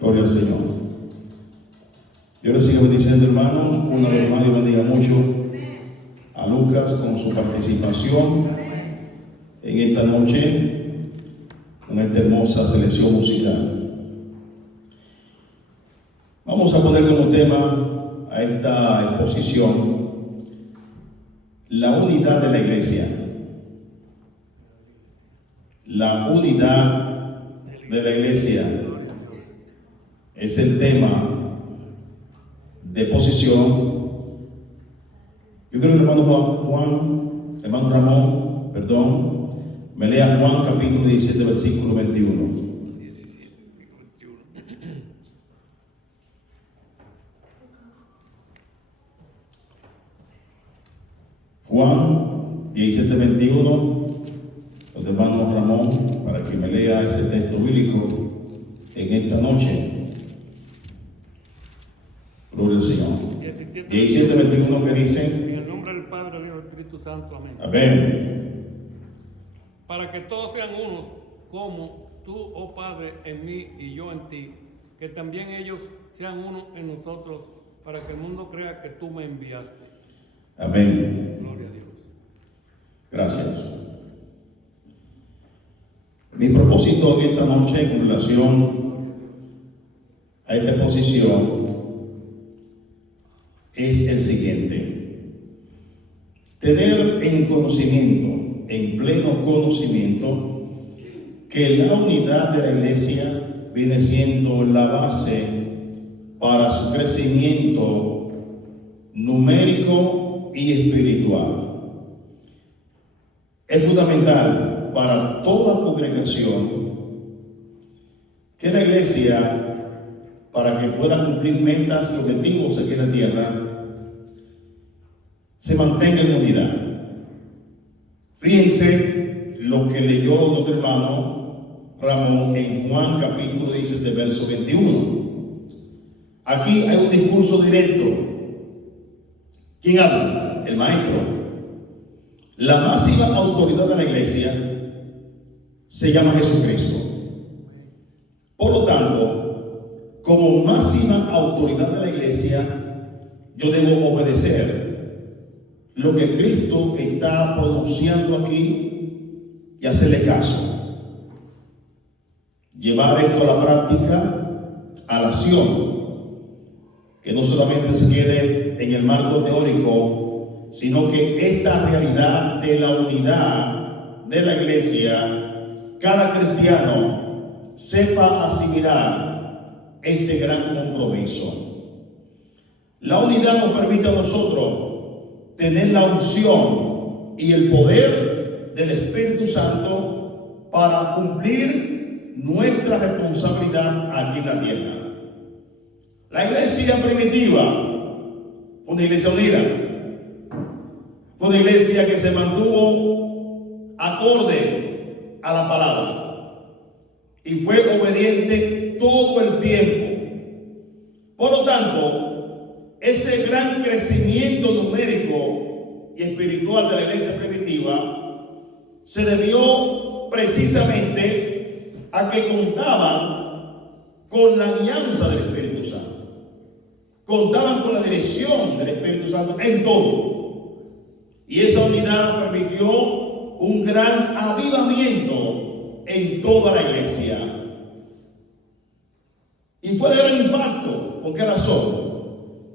Gloria al Señor. Dios les siga bendiciendo, hermanos. Una vez más, Dios bendiga mucho a Lucas con su participación en esta noche con esta hermosa selección musical. Vamos a poner como tema a esta exposición la unidad de la iglesia. La unidad de la iglesia es el tema de exposición. Yo creo que el hermano Ramón, me lea Juan capítulo 17, versículo 21. Juan 17, 21. Los hermanos Ramón, para que me lea ese texto bíblico en esta noche. Gloria al Señor. 17, 21, que dice: en el nombre del Padre, del Hijo y del Espíritu Santo. Amén. Amén. Para que todos sean unos, como tú, oh Padre, en mí y yo en ti, que también ellos sean uno en nosotros, para que el mundo crea que tú me enviaste. Amén. Gloria a Dios. Gracias. Mi propósito de esta noche con relación a esta exposición es el siguiente: tener en conocimiento, en pleno conocimiento, que la unidad de la iglesia viene siendo la base para su crecimiento numérico y espiritual. Es fundamental para toda congregación que la iglesia, para que pueda cumplir metas y objetivos aquí en la tierra, se mantenga en unidad. Fíjense lo que leyó nuestro hermano Ramón en Juan capítulo 17, verso 21. Aquí hay un discurso directo. ¿Quién habla? El maestro. La máxima autoridad de la iglesia se llama Jesucristo. Por lo tanto, como máxima autoridad de la iglesia, yo debo obedecer lo que Cristo está pronunciando aquí y hacerle caso. Llevar esto a la práctica, a la acción, que no solamente se quede en el marco teórico, sino que esta realidad de la unidad de la iglesia, cada cristiano sepa asimilar este gran compromiso. La unidad nos permite a nosotros tener la unción y el poder del Espíritu Santo para cumplir nuestra responsabilidad aquí en la tierra. La iglesia primitiva fue una iglesia unida. Fue una iglesia que se mantuvo acorde a la palabra y fue obediente todo el tiempo. Por lo tanto, ese gran crecimiento numérico y espiritual de la iglesia primitiva se debió precisamente a que contaban con la guianza del Espíritu Santo, contaban con la dirección del Espíritu Santo en todo. Y esa unidad permitió un gran avivamiento en toda la iglesia. Y fue de gran impacto. ¿Por qué razón?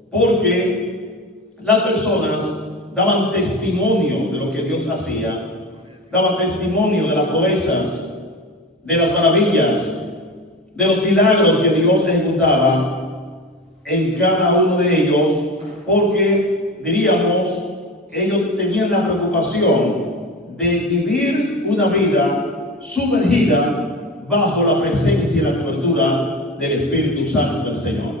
Porque las personas daban testimonio de lo que Dios hacía, daban testimonio de las proezas, de las maravillas, de los milagros que Dios ejecutaba en cada uno de ellos, porque diríamos, ellos tenían la preocupación de vivir una vida sumergida bajo la presencia y la cobertura del Espíritu Santo del Señor.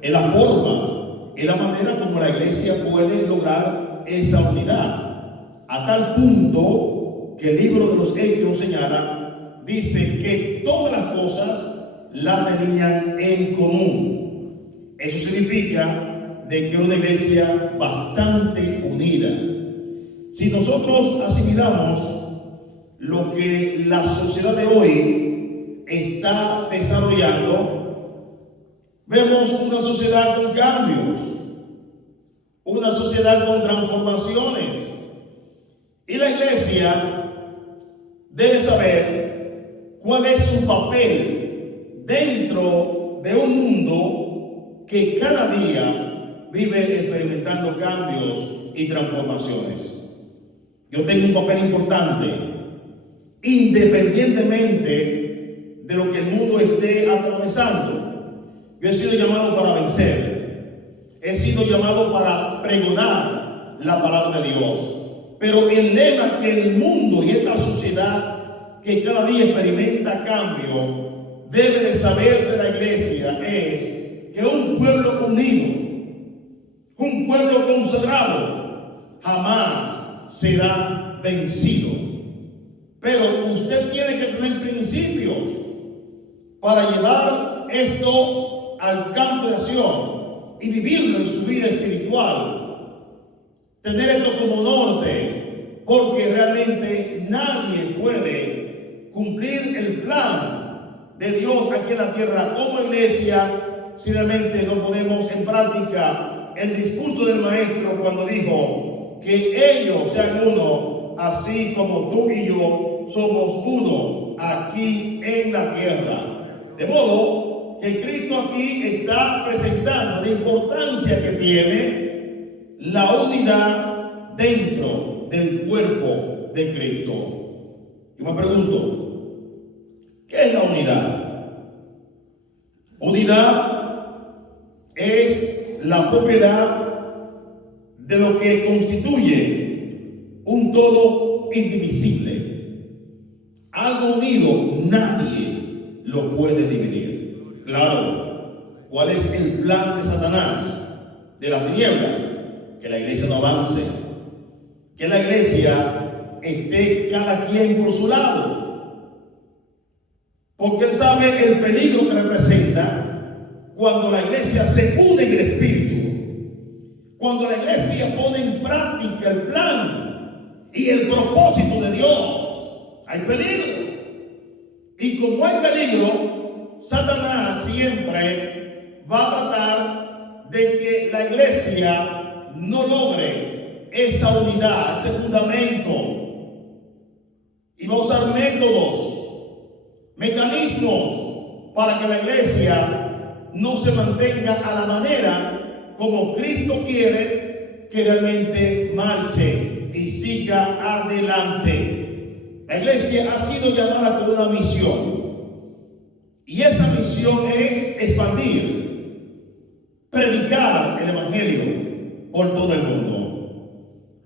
Es la forma, es la manera como la iglesia puede lograr esa unidad, a tal punto que el libro de los Hechos señala, dice que todas las cosas las tenían en común. Eso significa de que era una iglesia bastante unida. Si nosotros asimilamos lo que la sociedad de hoy está desarrollando, Vemos una sociedad con cambios, una sociedad con transformaciones. Y la iglesia debe saber cuál es su papel dentro de un mundo que cada día vive experimentando cambios y transformaciones. Yo tengo un papel importante, independientemente de lo que el mundo esté atravesando. Yo he sido llamado para vencer, he sido llamado para pregonar la palabra de Dios. Pero el lema que el mundo y esta sociedad que cada día experimenta cambio debe de saber de la iglesia es que un pueblo unido, un pueblo consagrado, jamás será vencido. Pero usted tiene que tener principios para llevar esto al campo de acción y vivirlo en su vida espiritual. Tener esto como norte, porque realmente nadie puede cumplir el plan de Dios aquí en la tierra como iglesia si realmente no ponemos en práctica el discurso del maestro cuando dijo que ellos sean uno, así como tú y yo somos uno aquí en la tierra. De modo que Cristo aquí está presentando la importancia que tiene la unidad dentro del cuerpo de Cristo. Yo me pregunto, ¿qué es la unidad? Unidad es la propiedad de lo que constituye un todo indivisible. Algo unido, nadie lo puede dividir. Claro, ¿cuál es el plan de Satanás, de las tinieblas? Que la iglesia no avance, que la iglesia esté cada quien por su lado, porque él sabe el peligro que representa cuando la iglesia se une en el espíritu, cuando la iglesia pone en práctica el plan y el propósito de Dios. Hay peligro, y como hay peligro, Satanás siempre va a tratar de que la iglesia no logre esa unidad, ese fundamento, y va a usar métodos, mecanismos para que la iglesia no se mantenga a la manera como Cristo quiere que realmente marche y siga adelante. La iglesia ha sido llamada con una misión, y esa misión es expandir, predicar el evangelio por todo el mundo.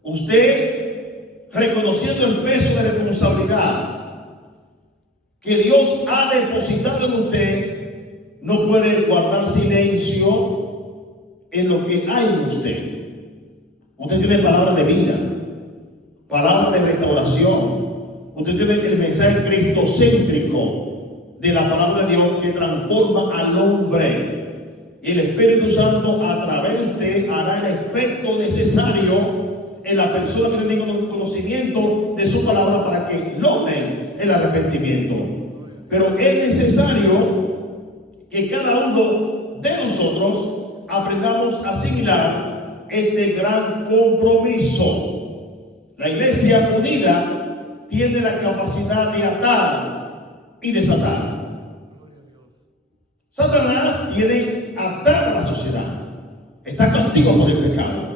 Usted, reconociendo el peso de responsabilidad que Dios ha depositado en usted, no puede guardar silencio en lo que hay en usted. Usted tiene palabra de vida, palabra de restauración. Usted tiene el mensaje cristocéntrico de la palabra de Dios que transforma al hombre. Y el Espíritu Santo a través de usted hará el efecto necesario en la persona que tiene conocimiento de su palabra para que logren el arrepentimiento. Pero es necesario que cada uno de nosotros aprendamos a asimilar este gran compromiso. La iglesia unida tiene la capacidad de atar y desatar. Satanás tiene atada a la sociedad, está cautivo por el pecado.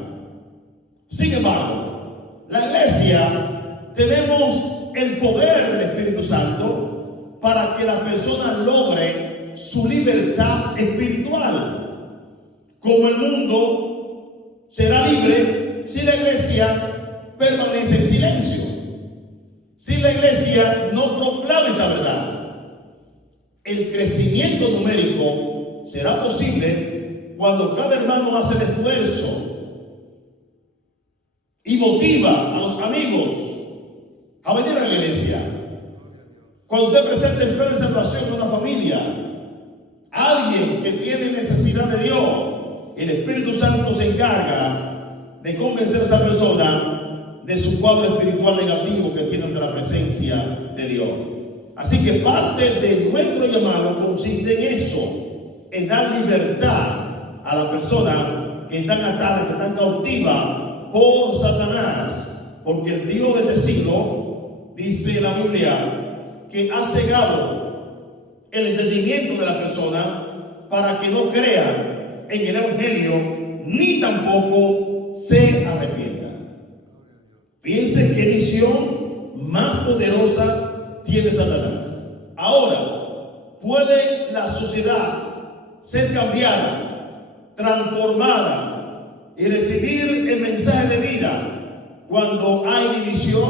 Sin embargo, la iglesia tenemos el poder del Espíritu Santo para que la persona logre su libertad espiritual. Como el mundo será libre si la iglesia permanece en silencio, si la iglesia no proclama esta verdad. El crecimiento numérico será posible cuando cada hermano hace el esfuerzo y motiva a los amigos a venir a la iglesia. Cuando usted presenta en plena salvación con una familia, alguien que tiene necesidad de Dios, el Espíritu Santo se encarga de convencer a esa persona de su cuadro espiritual negativo que tiene ante la presencia de Dios. Así que parte de nuestro llamado consiste en eso, es dar libertad a la persona que están atadas, que están cautivas por Satanás, porque el Dios de este siglo, dice la Biblia, que ha cegado el entendimiento de la persona para que no crea en el Evangelio ni tampoco se arrepienta. Fíjense qué visión más poderosa tiene Satanás. Ahora, ¿puede la sociedad ser cambiada, transformada y recibir el mensaje de vida cuando hay división,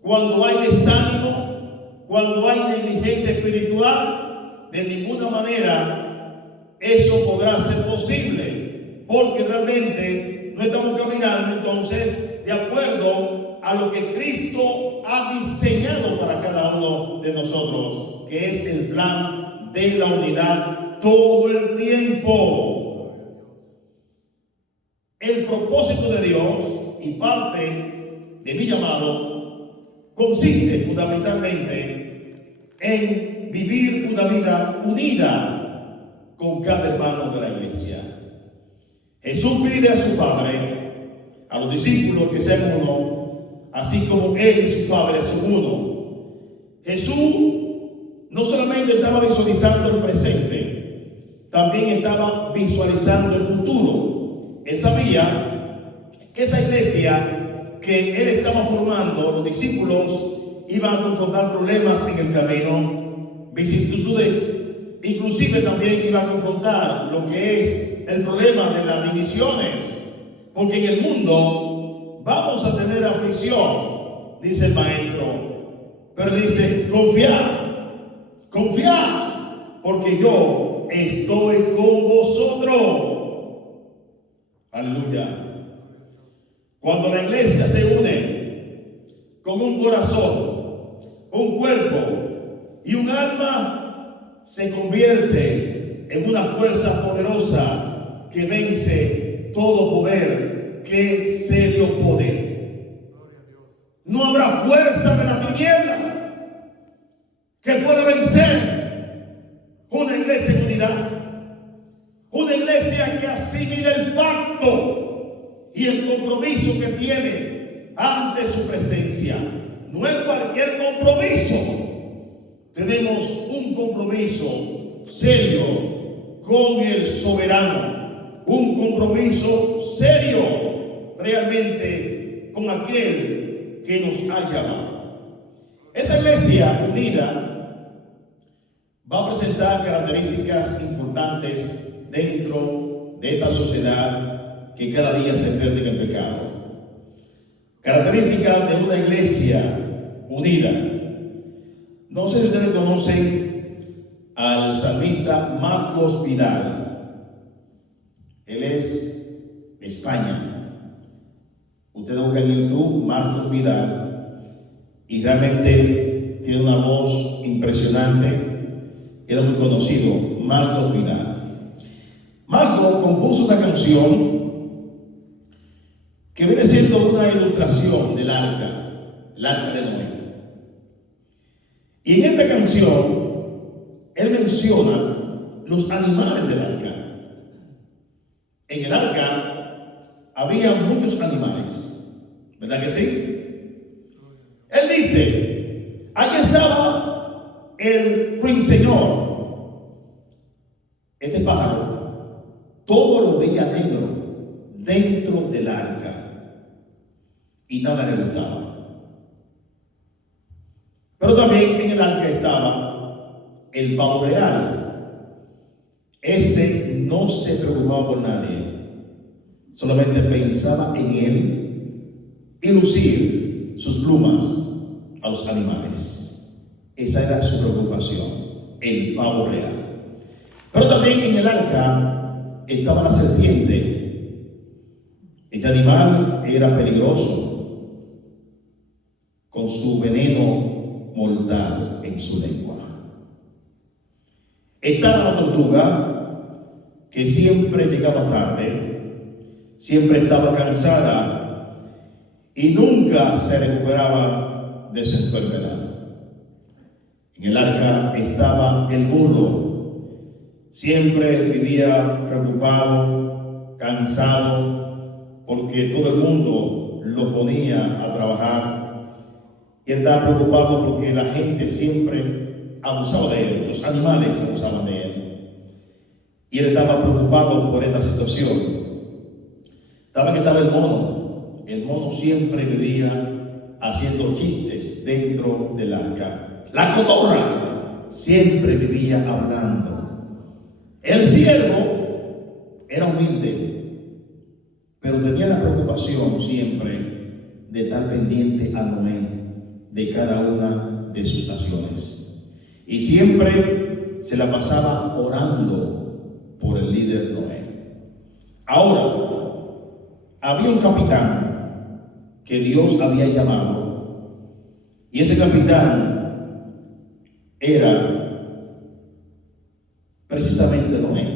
cuando hay desánimo, cuando hay negligencia espiritual? De ninguna manera eso podrá ser posible, porque realmente no estamos caminando entonces de acuerdo a lo que Cristo ha diseñado para cada uno de nosotros, que es el plan de la unidad todo el tiempo. El propósito de Dios y parte de mi llamado consiste fundamentalmente en vivir una vida unida con cada hermano de la iglesia. Jesús pide a su Padre, a los discípulos, que sean uno, así como Él y su Padre son uno. Jesús no solamente estaba visualizando el presente, también estaba visualizando el futuro. Él sabía que esa iglesia que Él estaba formando, los discípulos, iban a confrontar problemas en el camino, vicisitudes, inclusive también iba a confrontar lo que es el problema de las divisiones, porque en el mundo vamos a tener aflicción, dice el maestro, pero dice: confiad, porque yo estoy con vosotros. Aleluya. Cuando la iglesia se une con un corazón, un cuerpo y un alma, se convierte en una fuerza poderosa que vence todo poder que se le opone. No habrá fuerza de la tiniebla que pueda vencer una iglesia en unidad, una iglesia que asimile el pacto y el compromiso que tiene ante su presencia. No es cualquier compromiso. Tenemos un compromiso serio con el soberano, un compromiso serio realmente con aquel que nos ha llamado. Esa iglesia unida va a presentar características importantes dentro de esta sociedad que cada día se pierde en el pecado. Características de una iglesia unida. No sé si ustedes conocen al salmista Marcos Vidal. Él es de España. Ustedes buscan en YouTube Marcos Vidal y realmente tiene una voz impresionante. Era muy conocido, Marcos Vidal. Marcos compuso una canción que viene siendo una ilustración del arca, el arca de Noé. Y en esta canción, él menciona los animales del arca. En el arca había muchos animales, ¿verdad que sí? Él dice: allí estaba el ruiseñor, este pájaro, todo lo veía negro dentro del arca y nada le gustaba. Pero también en el arca estaba el pavo real. Ese no se preocupaba por nadie, solamente pensaba en él y lucir sus plumas a los animales. Esa era su preocupación, el pavo real. Pero también en el arca estaba la serpiente. Este animal era peligroso, con su veneno mortal en su lengua. Estaba la tortuga, que siempre llegaba tarde, siempre estaba cansada y nunca se recuperaba de su enfermedad. En el arca estaba el burro, siempre vivía preocupado, cansado, porque todo el mundo lo ponía a trabajar. Y él estaba preocupado porque la gente siempre abusaba de él, los animales abusaban de él. Y él estaba preocupado por esta situación. También estaba el mono. El mono siempre vivía haciendo chistes dentro del arca. La cotorra siempre vivía hablando. El siervo era humilde, pero tenía la preocupación siempre de estar pendiente a Noé de cada una de sus naciones. Y siempre se la pasaba orando por el líder Noé. Ahora, había un capitán que Dios había llamado, y ese capitán era precisamente Noé,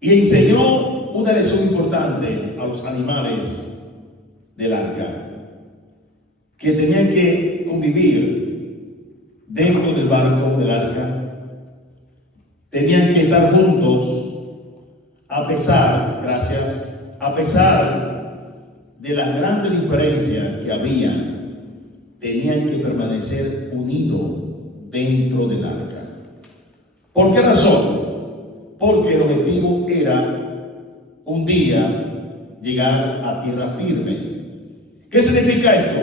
y enseñó una lección importante a los animales del arca, que tenían que convivir dentro del barco del arca, tenían que estar juntos a pesar de las grandes diferencias que había. Tenían que permanecer unidos dentro del arca. ¿Por qué razón? Porque el objetivo era un día llegar a tierra firme. ¿Qué significa esto?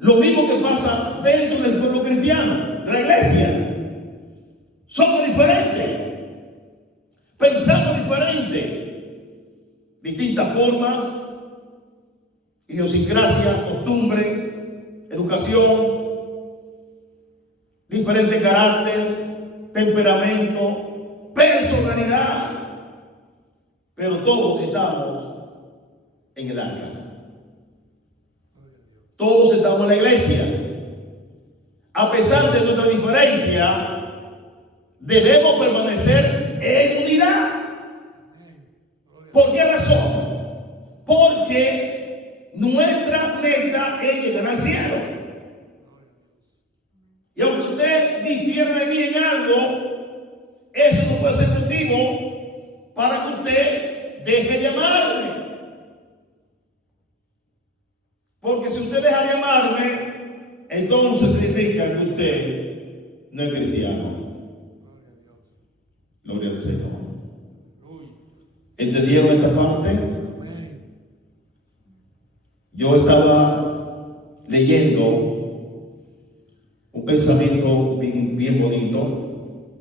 Lo mismo que pasa dentro del pueblo cristiano, de la iglesia. Somos diferentes, pensamos diferente. Distintas formas, idiosincrasia, costumbre, educación, diferente carácter, temperamento, personalidad, pero todos estamos en el arca. Todos estamos en la iglesia. A pesar de nuestra diferencia, debemos permanecer en unidad. ¿Por qué razón? Porque nuestra meta es llegar al cielo. Y aunque usted difiere de mí en algo, eso no puede ser motivo para que usted deje de llamarme. Porque si usted deja de llamarme, entonces significa que usted no es cristiano. Gloria al Señor. ¿Entendieron esta parte? Yo estaba leyendo un pensamiento bien bonito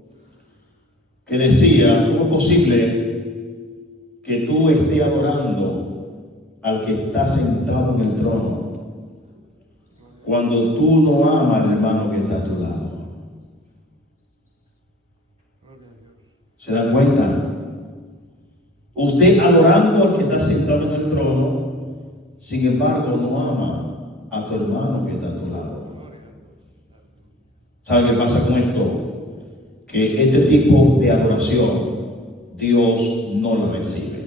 que decía: ¿cómo es posible que tú estés adorando al que está sentado en el trono cuando tú no amas al hermano que está a tu lado? ¿Se dan cuenta? Usted adorando al que está sentado en el trono, sin embargo no ama a tu hermano que está a tu lado. ¿Sabe qué pasa con esto? Que este tipo de adoración Dios no lo recibe.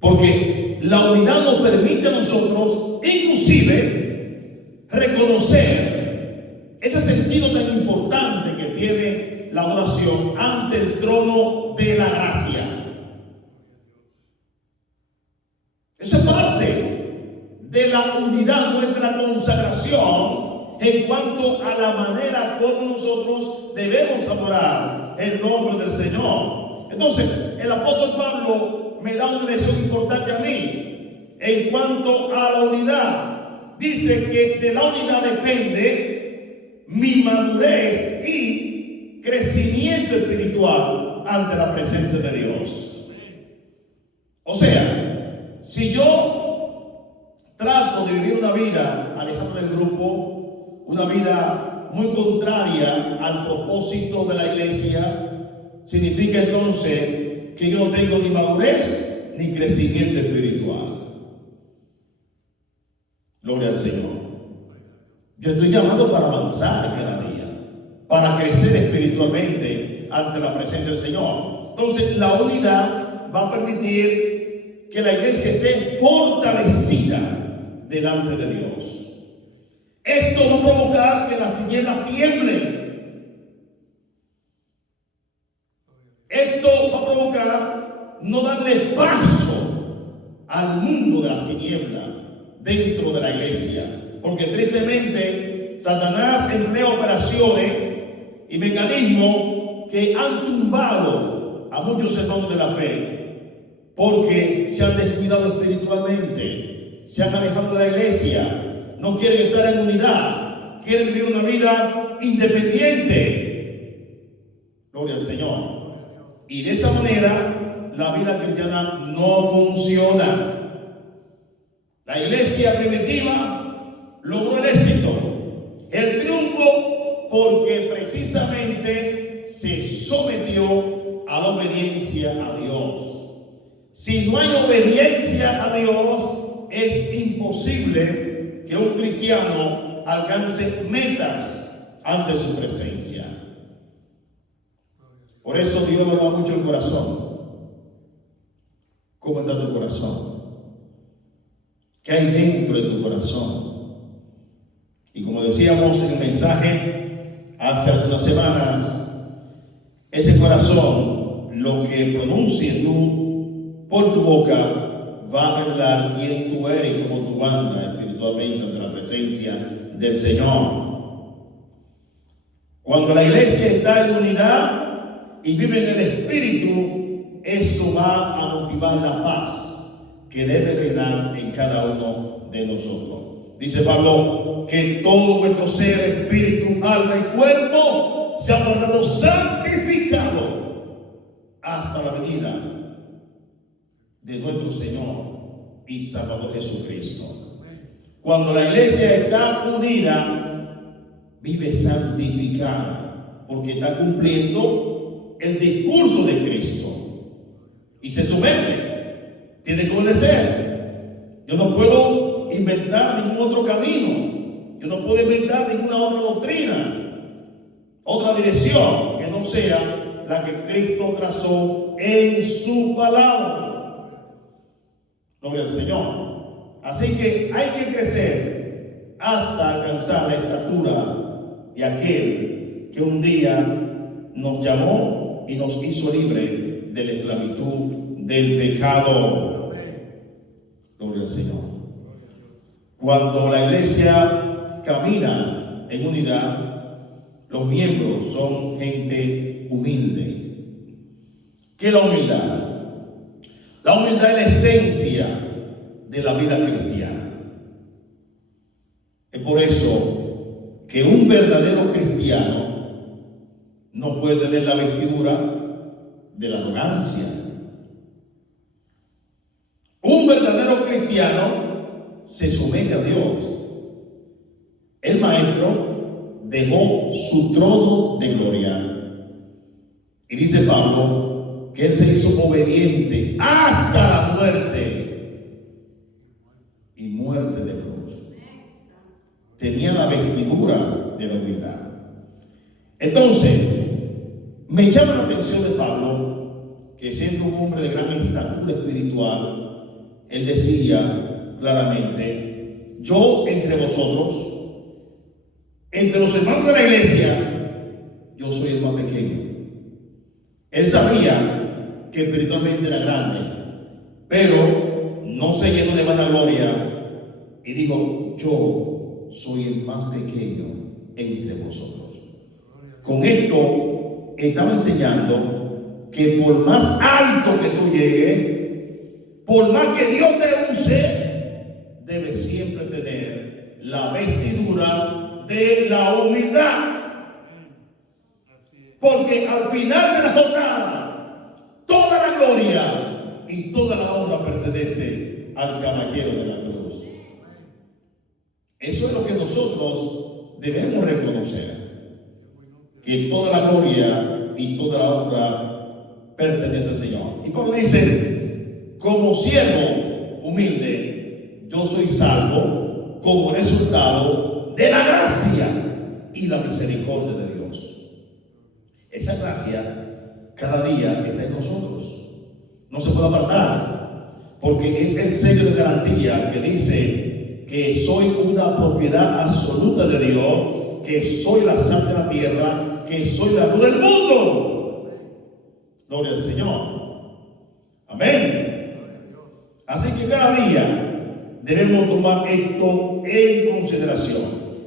Porque la unidad nos permite a nosotros inclusive reconocer ese sentido tan importante que tiene la adoración ante el trono de la gracia. Esa es parte de la unidad, nuestra consagración en cuanto a la manera como nosotros debemos adorar el nombre del Señor. Entonces, el apóstol Pablo me da una lección importante a mí en cuanto a la unidad. Dice que de la unidad depende mi madurez y crecimiento espiritual ante la presencia de Dios. O sea, si yo trato de vivir una vida alejada del grupo, una vida muy contraria al propósito de la iglesia, significa entonces que yo no tengo ni madurez ni crecimiento espiritual. Gloria al Señor. Yo estoy llamado para avanzar cada día, para crecer espiritualmente ante la presencia del Señor. Entonces la unidad va a permitir que la iglesia esté fortalecida delante de Dios. Esto va a provocar que las tinieblas tiemblen. esto va a provocar no darle paso al mundo de las tinieblas dentro de la iglesia. Porque tristemente Satanás emplea operaciones y mecanismos que han tumbado a muchos hermanos de la fe, porque se han descuidado espiritualmente, se han alejado de la iglesia, no quieren estar en unidad, quieren vivir una vida independiente. Gloria al Señor. Y de esa manera la vida cristiana no funciona. La iglesia primitiva logró el éxito, el triunfo, porque precisamente se sometió a la obediencia a Dios. Si no hay obediencia a Dios, es imposible que un cristiano alcance metas ante su presencia. Por eso Dios me da mucho el corazón. ¿Cómo está tu corazón? ¿Qué hay dentro de tu corazón? Y como decíamos en el mensaje hace algunas semanas, ese corazón, lo que pronuncies tú por tu boca, va a revelar quién tú eres y cómo tú andas espiritualmente ante la presencia del Señor. Cuando la iglesia está en unidad y vive en el Espíritu, eso va a motivar la paz que debe reinar en cada uno de nosotros. Dice Pablo que todo vuestro ser, espíritu, alma y cuerpo se ha guardado santificado hasta la venida de nuestro Señor y Salvador Jesucristo. Cuando la iglesia está unida, vive santificada, porque está cumpliendo el discurso de Cristo y se somete, tiene que obedecer. Yo no puedo inventar ningún otro camino, yo no puedo inventar ninguna otra doctrina, otra dirección que no sea la que Cristo trazó en su palabra. Gloria al Señor. Así que hay que crecer hasta alcanzar la estatura de aquel que un día nos llamó y nos hizo libre de la esclavitud del pecado. Gloria al Señor. Cuando la iglesia camina en unidad, los miembros son gente humilde. ¿Qué es la humildad? La humildad es la esencia de la vida cristiana. Es por eso que un verdadero cristiano no puede tener la vestidura de la arrogancia. Un verdadero cristiano se somete a Dios. El maestro dejó su trono de gloria. Y dice Pablo que él se hizo obediente hasta la muerte, y muerte de cruz. Tenía la vestidura de la humildad. Entonces, me llama la atención de Pablo, que siendo un hombre de gran estatura espiritual, él decía claramente: yo entre vosotros, entre los hermanos de la iglesia, yo soy el más pequeño. Él sabía que espiritualmente era grande, pero no se llenó de vanagloria y dijo: yo soy el más pequeño entre vosotros. Con esto estaba enseñando que por más alto que tú llegues, por más que Dios te use, debes siempre tener la vestidura de la humildad. Porque al final de la jornada, toda la gloria y toda la honra pertenece al caballero de la cruz. Eso es lo que nosotros debemos reconocer, que toda la gloria y toda la honra pertenece al Señor. Y Pablo dice: como siervo humilde, yo soy salvo como resultado de la gracia y la misericordia de Dios. Esa gracia cada día está en nosotros, no se puede apartar, porque es el sello de garantía que dice que soy una propiedad absoluta de Dios, que soy la sal de la tierra, que soy la luz del mundo. Gloria al Señor. Amén. Así que cada día debemos tomar esto en consideración.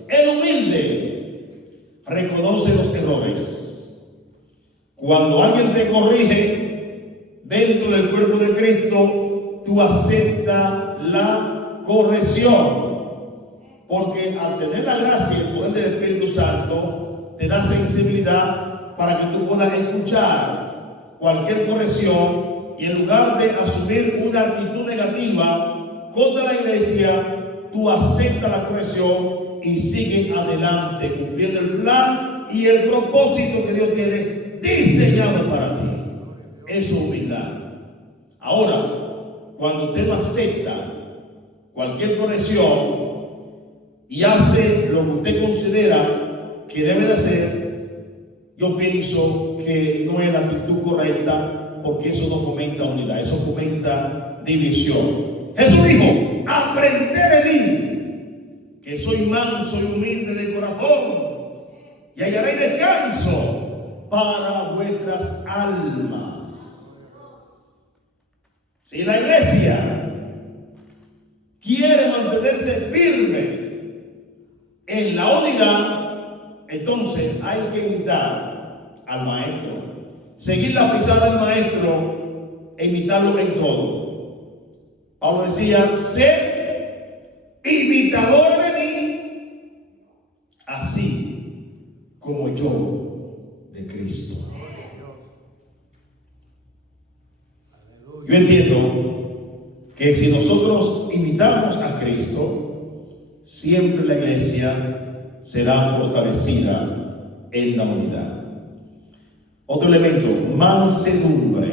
El humilde reconoce los errores. Cuando alguien te corrige dentro del cuerpo de Cristo, tú aceptas la corrección. Porque al tener la gracia y el poder del Espíritu Santo, te da sensibilidad para que tú puedas escuchar cualquier corrección y en lugar de asumir una actitud negativa contra la iglesia, tú aceptas la corrección y sigues adelante cumpliendo el plan y el propósito que Dios tiene diseñado para ti. Eso es humildad. Ahora, cuando usted no acepta cualquier corrección y hace lo que usted considera que debe de hacer, yo pienso que no es la actitud correcta, porque eso no fomenta unidad, eso fomenta división. Jesús dijo: aprended de mí, que soy manso y humilde de corazón, y hallaréis descanso para vuestras almas. Si la iglesia quiere mantenerse firme en la unidad, entonces hay que imitar al maestro, seguir la pisada del maestro e imitarlo en todo. Pablo decía: sed imitadores de mí, así como yo de Cristo. Yo entiendo que si nosotros imitamos a Cristo, siempre la iglesia será fortalecida en la unidad. Otro elemento: mansedumbre.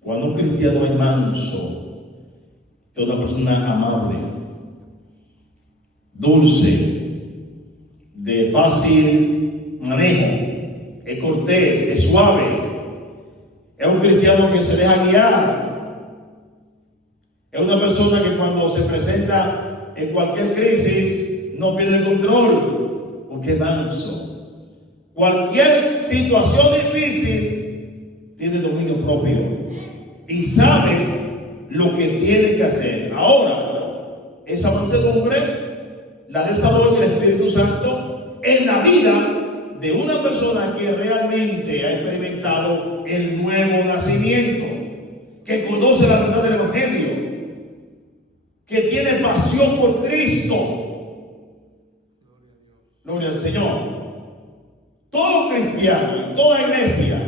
Cuando un cristiano es manso, es una persona amable, dulce, de fácil manejo, es cortés, es suave, es un cristiano que se deja guiar, es una persona que cuando se presenta en cualquier crisis no pierde el control, porque es manso. Cualquier situación difícil tiene dominio propio y sabe lo que tiene que hacer. Ahora, esa mansedumbre la desarrolla el Espíritu Santo en la vida de una persona que realmente ha experimentado el nuevo nacimiento, que conoce la verdad del Evangelio, que tiene pasión por Cristo. Gloria al Señor. Todo cristiano, toda iglesia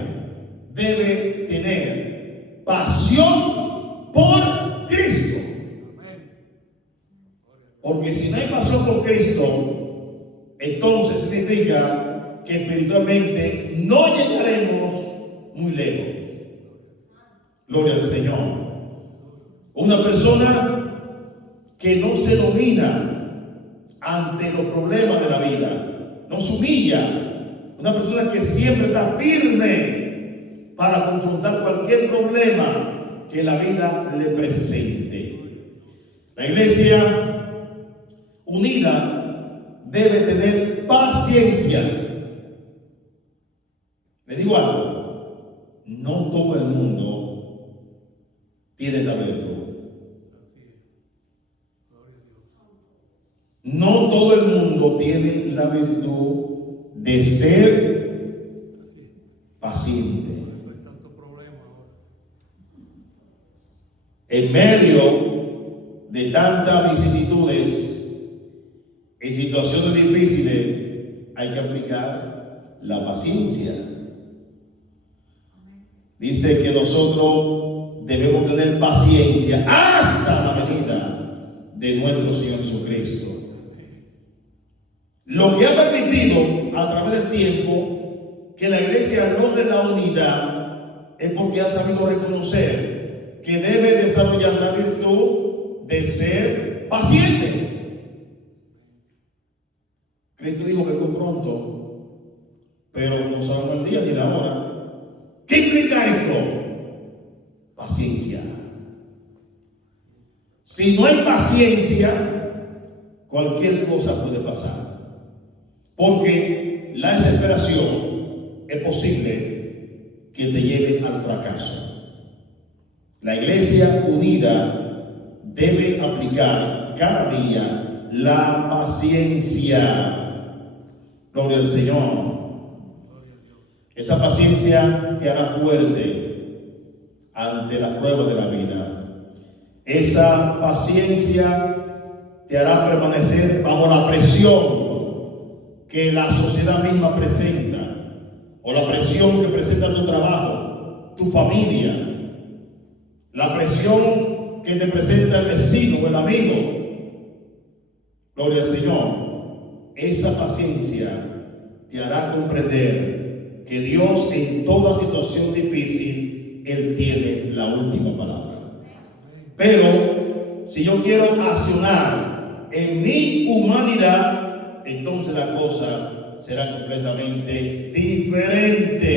debe tener pasión por Cristo. Porque si no hay pasión por Cristo, entonces significa que espiritualmente no llegaremos muy lejos. Gloria al Señor. Una persona que no se domina ante los problemas de la vida, no se humilla. Una persona que siempre está firme para confrontar cualquier problema que la vida le presente. La iglesia unida debe tener paciencia. Le digo algo: no todo el mundo tiene esta virtud. No todo el mundo tiene la virtud de ser paciente. En medio de tantas vicisitudes y situaciones difíciles, hay que aplicar la paciencia. Dice que nosotros debemos tener paciencia hasta la venida de nuestro Señor Jesucristo. Lo que ha permitido a través del tiempo que la iglesia logre la unidad es porque ha sabido reconocer que debe desarrollar la virtud de ser paciente. Cristo dijo que fue pronto, pero no sabemos el día ni la hora. ¿Qué implica esto? Paciencia. Si no hay paciencia, cualquier cosa puede pasar. Porque la desesperación es posible que que te lleve al fracaso. La iglesia unida debe aplicar cada día la paciencia. Gloria al Señor. Esa paciencia te hará fuerte ante las pruebas de la vida. Esa paciencia te hará permanecer bajo la presión que la sociedad misma presenta, o la presión que presenta tu trabajo, tu familia, la presión que te presenta el vecino o el amigo. Gloria al Señor. Esa paciencia te hará comprender que Dios en toda situación difícil, Él tiene la última palabra. Pero si yo quiero accionar en mi humanidad, entonces la cosa será completamente diferente.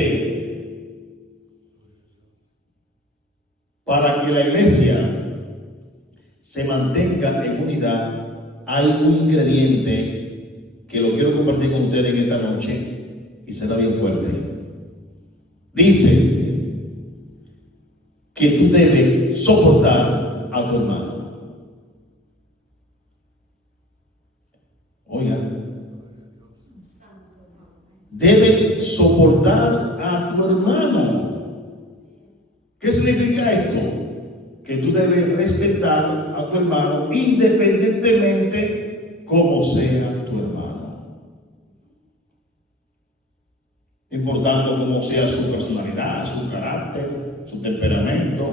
Para que la iglesia se mantenga en unidad, hay un ingrediente que lo quiero compartir con ustedes en esta noche y será bien fuerte. Dice que tú debes soportar a tu hermano. Oiga, debe soportar a tu hermano. ¿Qué significa esto? Que tú debes respetar a tu hermano independientemente como sea tu hermano. No importando cómo sea su personalidad, su carácter, su temperamento,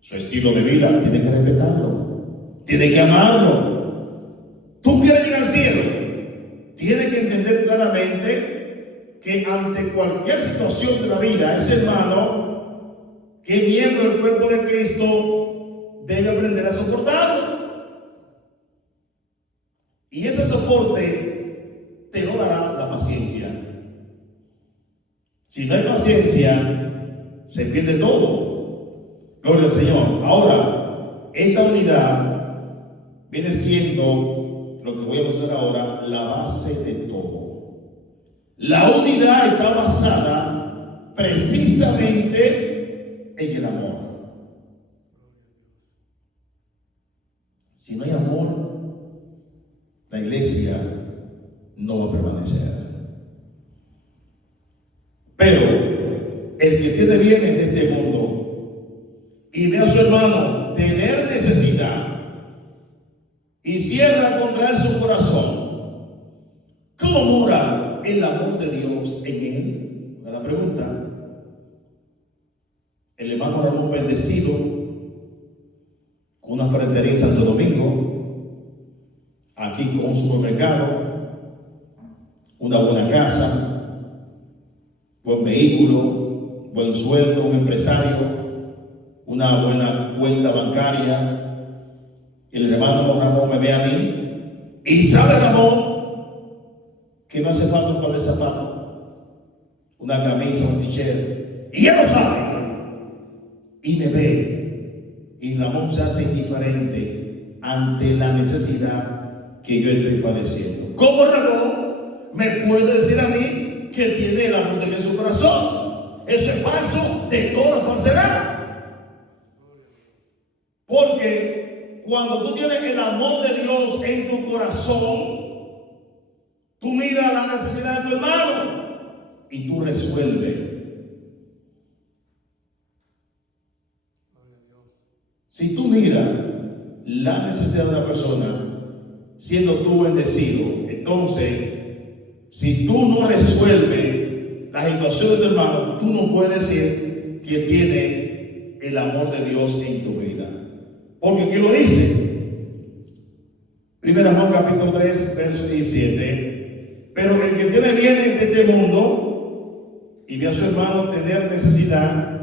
su estilo de vida, tiene que respetarlo, tiene que amarlo. Tú quieres llegar al cielo, tienes que entender claramente que ante cualquier situación de la vida, ese hermano, que es miembro del cuerpo de Cristo, debe aprender a soportarlo. Y ese soporte te lo dará la paciencia. Si no hay paciencia, se pierde todo. Gloria al Señor. Ahora, esta unidad viene siendo, lo que voy a mostrar ahora, la base de todo. La unidad está basada precisamente en el amor. Si no hay amor, la iglesia no va a permanecer. Pero el que tiene bienes de este mundo y ve a su hermano tener necesidad y cierra contra él su corazón, ¿cómo mora el amor de Dios en él? La pregunta. El hermano Ramón bendecido con una ferretería en Santo Domingo, aquí con un supermercado, una buena casa, buen vehículo, buen sueldo, un empresario, una buena cuenta bancaria. El hermano Ramón me ve a mí y sabe Ramón que me hace falta un par de zapatos, una camisa, un t-shirt, y él lo sabe y me ve, y Ramón se hace indiferente ante la necesidad que yo estoy padeciendo. ¿Cómo Ramón me puede decir a mí que tiene el amor de Dios en su corazón? Eso es falso de toda falsedad. Porque cuando tú tienes el amor de Dios en tu corazón, tú miras la necesidad de tu hermano y tú resuelves. Si tú miras la necesidad de una persona, siendo tú bendecido, entonces, si tú no resuelves la situación de tu hermano, tú no puedes decir que tiene el amor de Dios en tu vida. Porque aquí lo dice. 1 Juan capítulo 3, verso 17. Pero el que tiene bienes de este mundo y ve a su hermano tener necesidad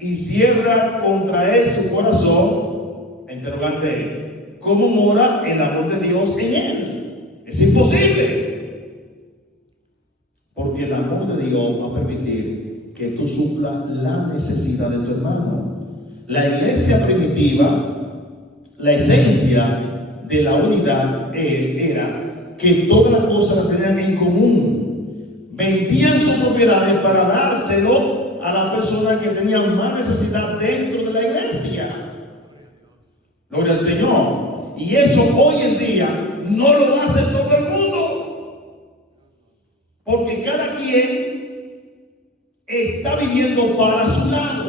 y cierra contra él su corazón, interrogante, ¿cómo mora el amor de Dios en él? Es imposible. Porque el amor de Dios va a permitir que tú suplas la necesidad de tu hermano. La iglesia primitiva, la esencia de la unidad era que todas las cosas las tenían en común. vendían sus propiedades para dárselo a las personas que tenían más necesidad dentro de la iglesia. Gloria al Señor. Y eso hoy en día no lo hace todo el mundo, porque cada quien está viviendo para su lado.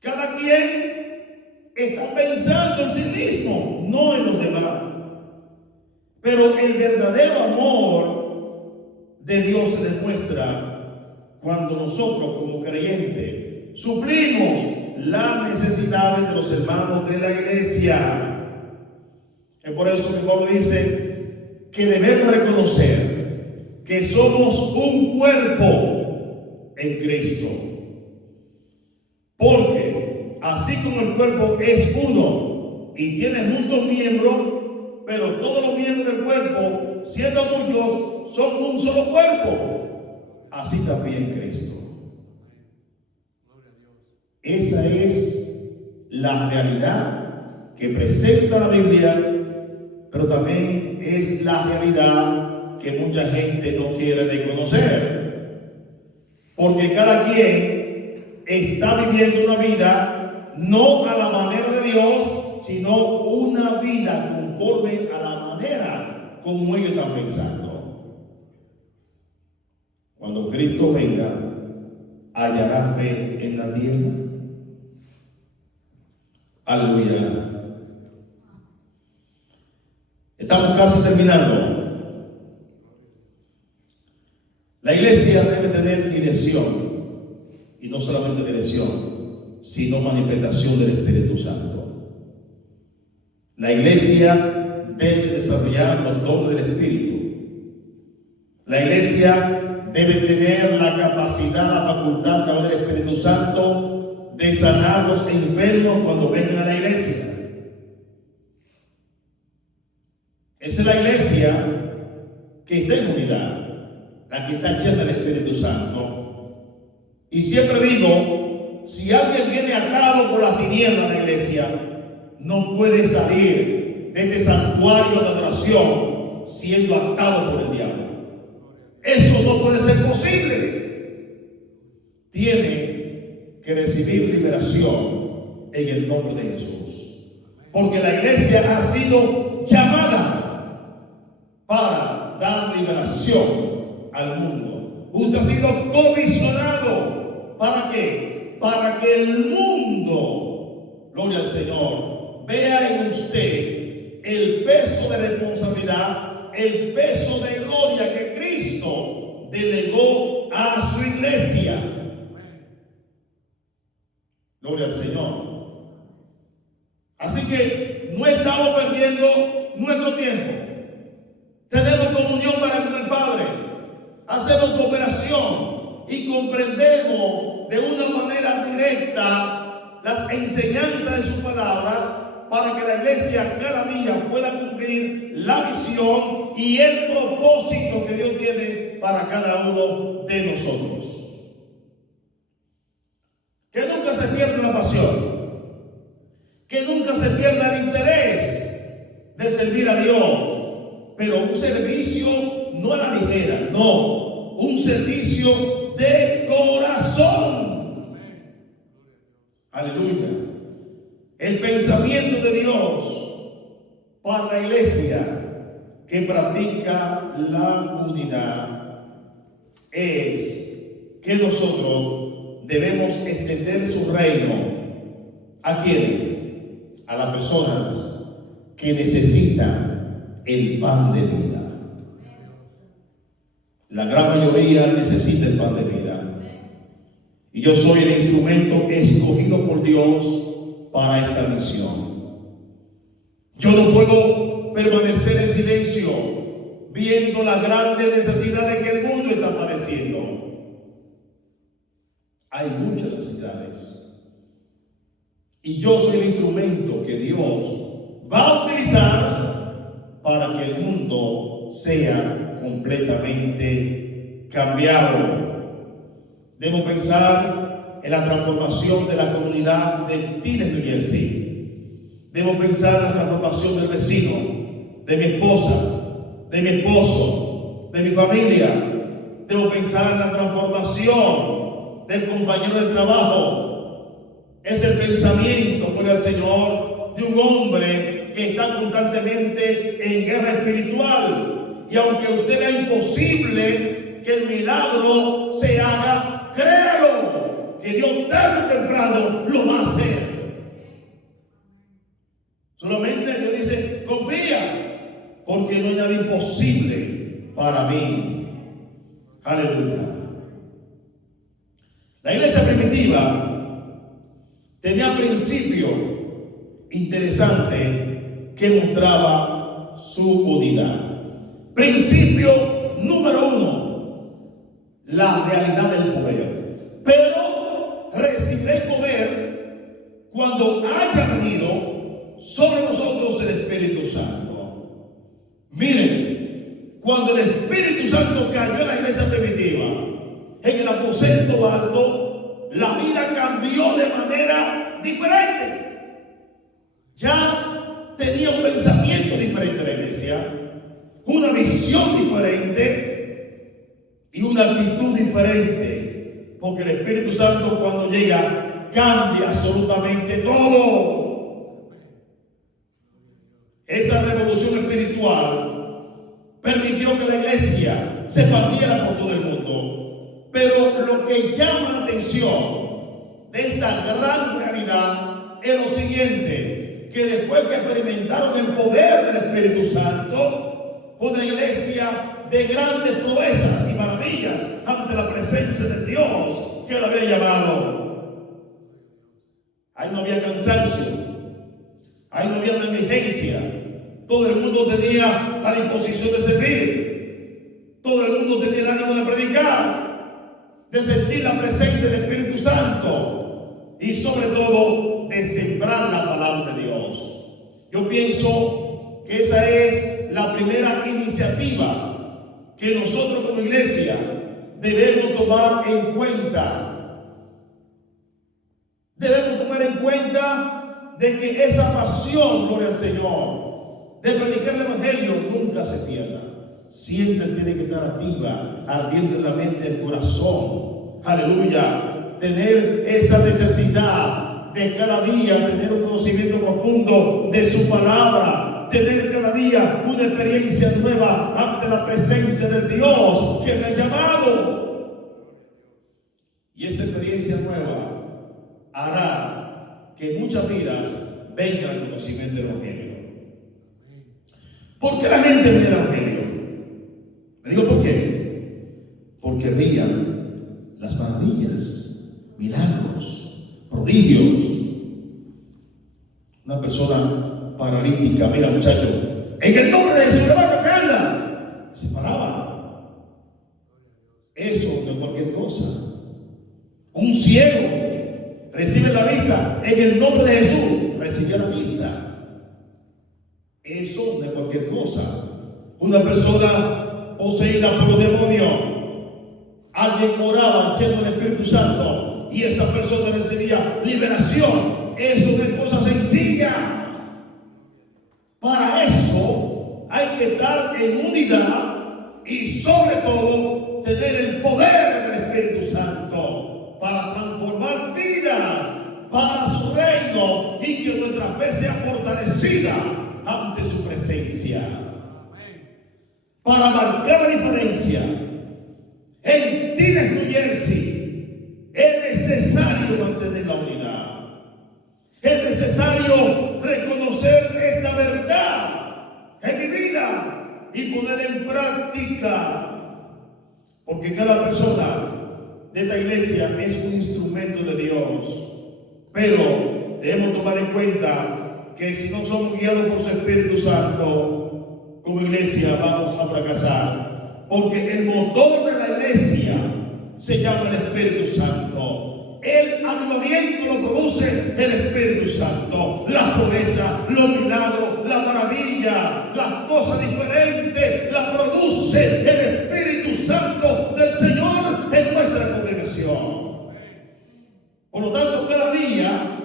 Cada quien está pensando en sí mismo, no en los demás. Pero el verdadero amor de Dios se demuestra cuando nosotros como creyentes suplimos las necesidades de los hermanos de la iglesia. Es por eso que Pablo dice que debemos reconocer que somos un cuerpo en Cristo. Porque así como el cuerpo es uno y tiene muchos miembros, pero todos los miembros del cuerpo, siendo muchos, son un solo cuerpo, así también Cristo. Esa es la realidad que presenta la Biblia, pero también es la realidad que mucha gente no quiere reconocer. Porque cada quien está viviendo una vida no a la manera de Dios, sino una vida conforme a la manera como ellos están pensando. Cuando Cristo venga, hallará fe en la tierra. Aleluya. Estamos casi terminando. La iglesia debe tener dirección, y no solamente dirección, sino manifestación del Espíritu Santo. La iglesia debe desarrollar los dones del Espíritu. La iglesia debe tener la capacidad, la facultad a través del Espíritu Santo de sanar los enfermos cuando vengan a la iglesia. Esa es la iglesia que está en unidad, la que está llena del Espíritu Santo. Y siempre digo, si alguien viene atado por las tinieblas de la iglesia, no puede salir de este santuario de adoración siendo atado por el diablo. Eso no puede ser posible. Tiene que recibir liberación en el nombre de Jesús. Porque la iglesia ha sido llamada para dar liberación al mundo. Usted ha sido comisionado. ¿Para qué? Para que el mundo, gloria al Señor, vea en usted el peso de responsabilidad, el peso de gloria que Cristo delegó a su iglesia. Gloria al Señor. Así que no estamos perdiendo nuestro tiempo. Tenemos comunión para con el Padre, hacemos cooperación y comprendemos de una manera directa las enseñanzas de su palabra para que la iglesia cada día pueda cumplir la visión y el propósito que Dios tiene para cada uno de nosotros. Que nunca se pierda la pasión, que nunca se pierda el interés de servir a Dios, pero un servicio no a la ligera, no, un servicio de corazón. Aleluya. El pensamiento de Dios para la iglesia que practica la unidad es que nosotros debemos extender su reino. ¿A quiénes? A las personas que necesitan el pan de vida. La gran mayoría necesita el pan de vida. Y yo soy el instrumento escogido por Dios para esta misión. Yo no puedo permanecer en silencio viendo las grandes necesidades que el mundo está padeciendo. Hay muchas necesidades. Y yo soy el instrumento que Dios va a utilizar para que el mundo sea completamente cambiado. Debo pensar en la transformación de la comunidad de Tines, New Jersey. Debo pensar en la transformación del vecino, de mi esposa, de mi esposo, de mi familia. Debo pensar en la transformación del compañero de trabajo. Es el pensamiento por el Señor de un hombre que está constantemente en guerra espiritual. Y aunque usted vea imposible que el milagro se haga, créalo, que Dios tarde o temprano lo va a hacer. Solamente Dios dice, confía, porque no hay nada imposible para mí. Aleluya. La iglesia primitiva tenía principio interesante que mostraba su unidad. Principio número 1, la realidad del poder. Pero recibiré poder cuando haya venido sobre nosotros el Espíritu Santo. Miren, cuando el Espíritu Santo cayó en la iglesia primitiva, en el aposento alto, la vida cambió de manera diferente. Ya tenía un pensamiento diferente la iglesia, una visión diferente y una actitud diferente, porque el Espíritu Santo cuando llega cambia absolutamente todo. Esa revolución espiritual permitió que la iglesia se expandiera por todo el mundo. Pero lo que llama la atención de esta gran realidad es lo siguiente, que después que experimentaron el poder del Espíritu Santo, fue una iglesia de grandes proezas y maravillas ante la presencia de Dios que lo había llamado. Ahí no había cansancio, ahí no había negligencia. Todo el mundo tenía la disposición de servir. Todo el mundo tenía el ánimo de predicar, de sentir la presencia del Espíritu Santo y sobre todo de sembrar la palabra de Dios. Yo pienso que esa es la primera iniciativa que nosotros como iglesia debemos tomar en cuenta. Debemos tomar en cuenta de que esa pasión, gloria al Señor, de predicar el evangelio nunca se pierda. Siempre tiene que estar activa, ardiendo en la mente, el corazón. Aleluya. Tener esa necesidad de cada día tener un conocimiento profundo de su palabra, tener cada día una experiencia nueva ante la presencia del Dios que me ha llamado. Y esa experiencia nueva hará que muchas vidas vengan al conocimiento del evangelio. ¿Por qué la gente viene al evangelio? Me digo por qué. Porque veían las maravillas, milagros, prodigios. Una persona paralítica, mira muchacho, en el nombre de Jesús, levanta que anda. Se paraba. Eso no es cualquier cosa. Un ciego recibe la vista, en el nombre de Jesús recibió la vista. Eso no es cualquier cosa. Una persona poseída por los demonios, alguien oraba lleno del Espíritu Santo y esa persona recibía liberación. Eso no es cosa sencilla. Para eso hay que estar en unidad y sobre todo tener el poder del Espíritu Santo para transformar vidas para su reino y que nuestra fe sea fortalecida ante su presencia. Para marcar la diferencia en Tines, New Jersey, es necesario mantener la unidad. Es necesario reconocer esta verdad en mi vida y ponerla en práctica. Porque cada persona de esta iglesia es un instrumento de Dios. Pero debemos tomar en cuenta que si no somos guiados por su Espíritu Santo, como iglesia vamos a fracasar. Porque el motor de la iglesia se llama el Espíritu Santo. El avivamiento lo produce el Espíritu Santo. La proeza, los milagros, la maravilla, las cosas diferentes, las produce el Espíritu Santo del Señor en nuestra congregación. Por lo tanto, cada día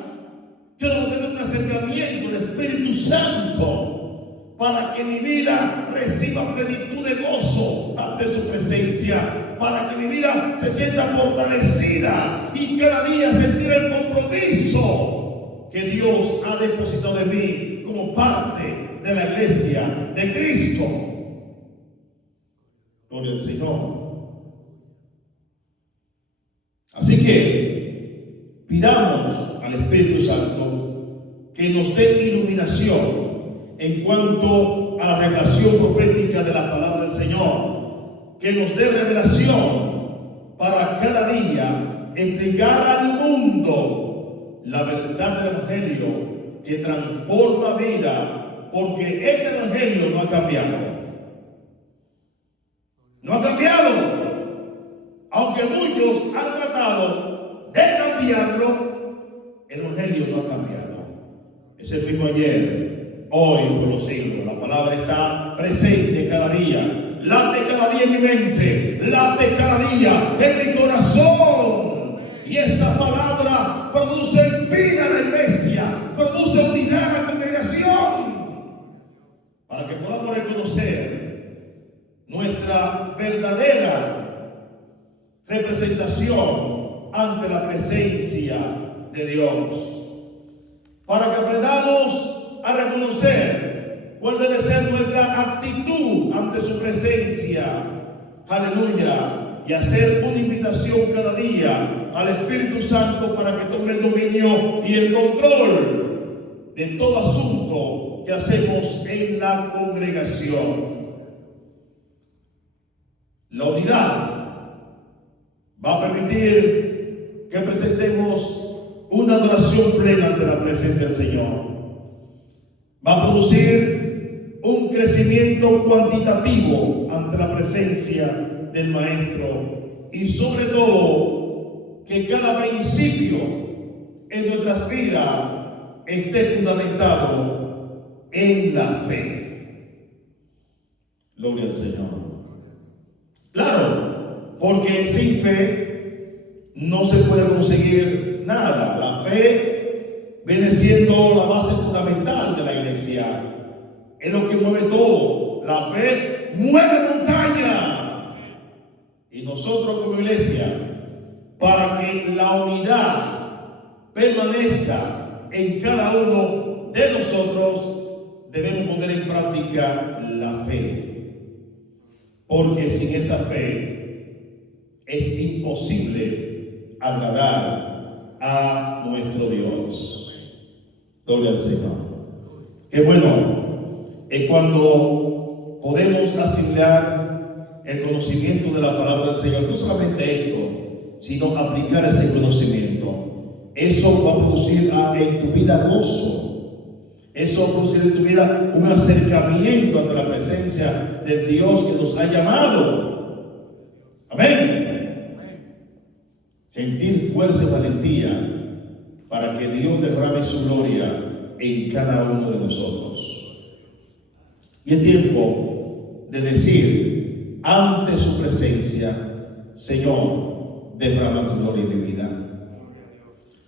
yo debo tener un acercamiento al Espíritu Santo para que mi vida reciba plenitud de gozo ante su presencia, para que mi vida se sienta fortalecida y cada día sentir el compromiso que Dios ha depositado en mí como parte de la iglesia de Cristo. Gloria al Señor. Así que pidamos al Espíritu Santo que nos dé iluminación en cuanto a la revelación profética de la palabra del Señor, que nos dé revelación para cada día explicar al mundo la verdad del Evangelio que transforma vida, porque este Evangelio no ha cambiado. No ha cambiado. Aunque muchos han tratado de cambiarlo, el Evangelio no ha cambiado. Es el mismo ayer, hoy, por los siglos. La palabra está presente cada día. Late cada día en mi mente, late cada día en mi corazón. Y esa palabra produce vida en la iglesia, produce unidad en la congregación, para que podamos reconocer nuestra verdadera representación ante la presencia de Dios, para que aprendamos a reconocer cuál debe ser nuestra actitud ante su presencia, aleluya, y hacer una invitación cada día al Espíritu Santo para que tome el dominio y el control de todo asunto que hacemos en la congregación. La unidad va a permitir que presentemos una adoración plena ante la presencia del Señor. Va a producir un crecimiento cuantitativo ante la presencia del Maestro, y sobre todo que cada principio en nuestras vidas esté fundamentado en la fe. Gloria al Señor. Claro, porque sin fe no se puede conseguir nada. La fe viene siendo la base fundamental de la iglesia. Es lo que mueve todo. La fe mueve montaña. Y nosotros como iglesia, para que la unidad permanezca en cada uno de nosotros, debemos poner en práctica la fe. Porque sin esa fe es imposible agradar a nuestro Dios. Gloria al Señor. Qué bueno es cuando podemos asimilar el conocimiento de la palabra del Señor. No solamente esto, sino aplicar ese conocimiento. Eso va a producir en tu vida gozo. Eso va a producir en tu vida un acercamiento ante la presencia del Dios que nos ha llamado. Amén. Sentir fuerza y valentía para que Dios derrame su gloria en cada uno de nosotros. Y es tiempo de decir ante su presencia: Señor, derrama tu gloria en mi vida.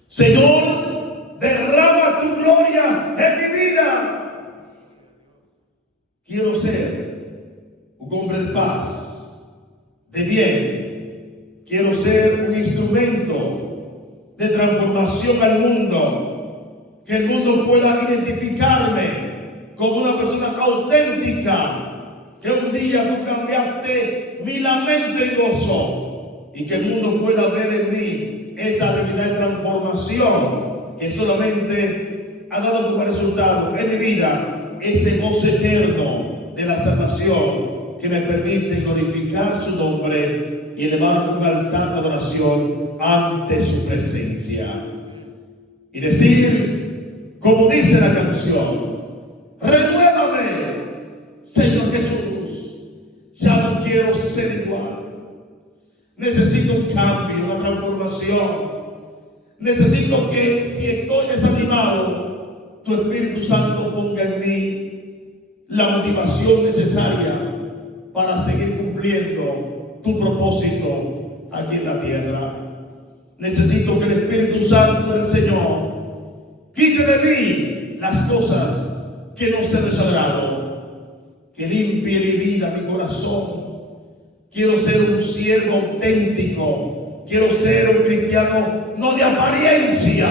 Señor, derrama tu gloria en mi vida. Quiero ser un hombre de paz, de bien. Quiero ser un instrumento de transformación al mundo. Que el mundo pueda identificarme como una persona auténtica, que un día tú cambiaste mi lamento en gozo, y que el mundo pueda ver en mí esta realidad de transformación que solamente ha dado como resultado en mi vida ese gozo eterno de la salvación que me permite glorificar su nombre y elevar un altar de adoración ante su presencia y decir, como dice la canción: renuévame, Señor Jesús, ya no quiero ser igual. Necesito un cambio, una transformación. Necesito que, si estoy desanimado, tu Espíritu Santo ponga en mí la motivación necesaria para seguir cumpliendo tu propósito aquí en la tierra. Necesito que el Espíritu Santo del Señor quite de mí las cosas que no se desagrado. que limpie mi vida, mi corazón. Quiero ser un siervo auténtico. Quiero ser un cristiano no de apariencia.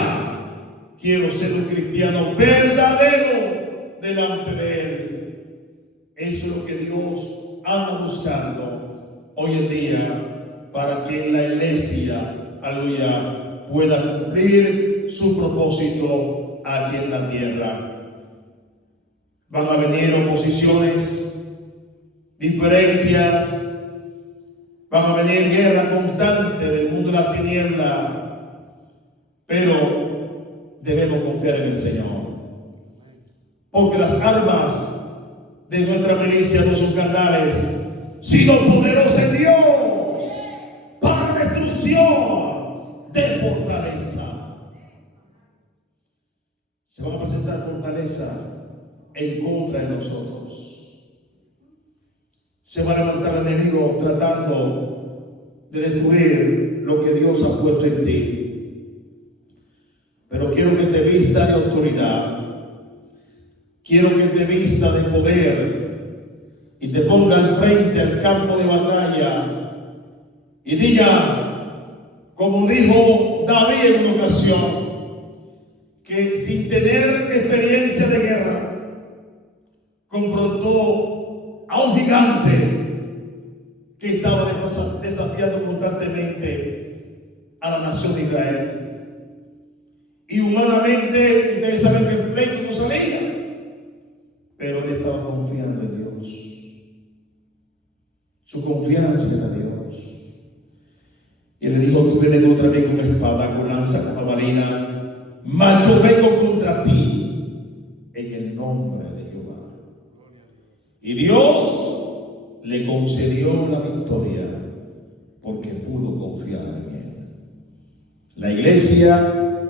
Quiero ser un cristiano verdadero delante de Él. Eso es lo que Dios anda buscando hoy en día para que la iglesia, aleluya, pueda cumplir su propósito aquí en la tierra. Van a venir oposiciones, diferencias, van a venir guerra constante del mundo de la tiniebla, pero debemos confiar en el Señor, porque las armas de nuestra milicia no son carnales, sino poderosas en Dios para destrucción de fortaleza. Se va a presentar fortaleza en contra de nosotros. Se va a levantar el enemigo tratando de destruir lo que Dios ha puesto en ti. Pero quiero que te vista de autoridad. Quiero que te vista de poder y te ponga al frente al campo de batalla y diga, como dijo David en una ocasión, que sin tener experiencia de guerra confrontó a un gigante que estaba desafiando constantemente a la nación de Israel. Y humanamente, ustedes saben que el pleito no salía, pero él estaba confiando en Dios. Su confianza era Dios. Y él le dijo, tú vienes contra mí con espada, con lanza, con jabalina, mas yo vengo contra ti en el nombre de Jehová. Y Dios le concedió la victoria porque pudo confiar en él. La iglesia,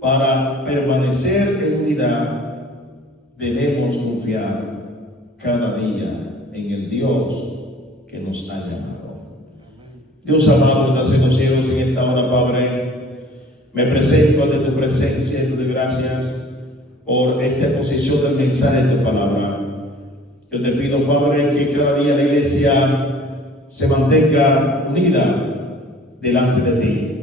para permanecer en unidad, debemos confiar cada día en el Dios que nos ha llamado. Dios amado, estás en los cielos en esta hora, Padre. Me presento ante tu presencia y te doy gracias por esta exposición del mensaje de tu palabra. Yo te pido, Padre, que cada día la iglesia se mantenga unida delante de ti.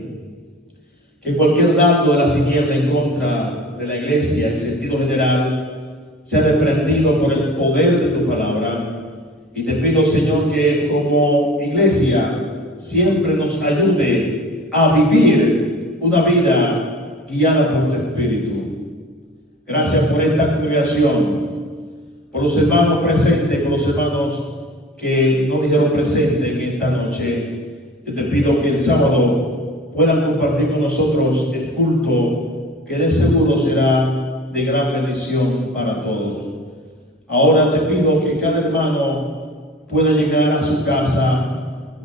Que cualquier dardo de la tiniebla en contra de la iglesia en sentido general sea desprendido por el poder de tu palabra. Y te pido, Señor, que como iglesia siempre nos ayude a vivir una vida guiada por tu Espíritu. Gracias por esta congregación, por los hermanos presentes, por los hermanos que no dijeron presente en esta noche. Yo te pido que el sábado puedan compartir con nosotros el culto, que de seguro será de gran bendición para todos. Ahora te pido que cada hermano pueda llegar a su casa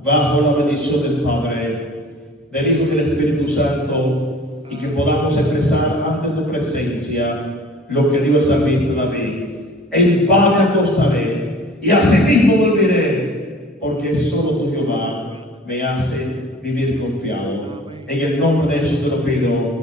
bajo la bendición del Padre, del Hijo y del Espíritu Santo, y que podamos expresar ante tu presencia lo que Dios ha visto de mí. En paz me acostaré y asimismo volveré, porque solo tu Jehová me hace vivir confiado. En el nombre de Jesús te lo pido.